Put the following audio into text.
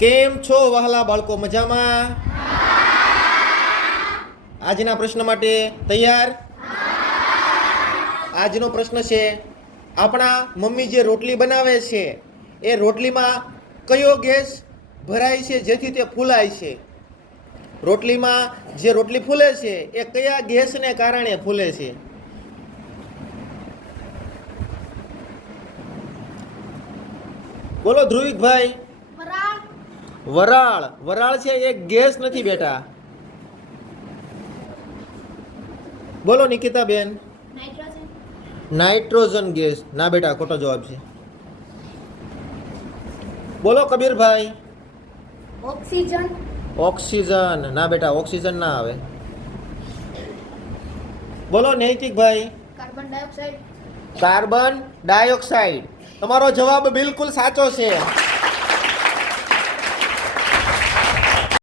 કેમ છો વહાલા બાળકો? મજામાં? આજના પ્રશ્ન માટે તૈયાર? આજનો પ્રશ્ન છે, આપણા મમ્મી જે રોટલી બનાવે છે એ રોટલીમાં કયો ગેસ ભરાય છે જેથી તે ફૂલાય છે? રોટલીમાં જે રોટલી ફૂલે છે એ કયા ગેસને કારણે ફૂલે છે? બોલો ધ્રુવિકભાઈ. વરાળ. વરાળ છે એ ગેસ નથી બેટા. બોલો નિકિતાબેન. Nitrogen gas. ના બેટા, ખોટો જવાબ છે. બોલો કબીરભાઈ. ઓક્સિજન. ઓક્સિજન. ના બેટા, ઓક્સિજન ના આવે. બોલો Naitikbhai. Carbon dioxide. Carbon dioxide. તમારો જવાબ બિલકુલ સાચો છે.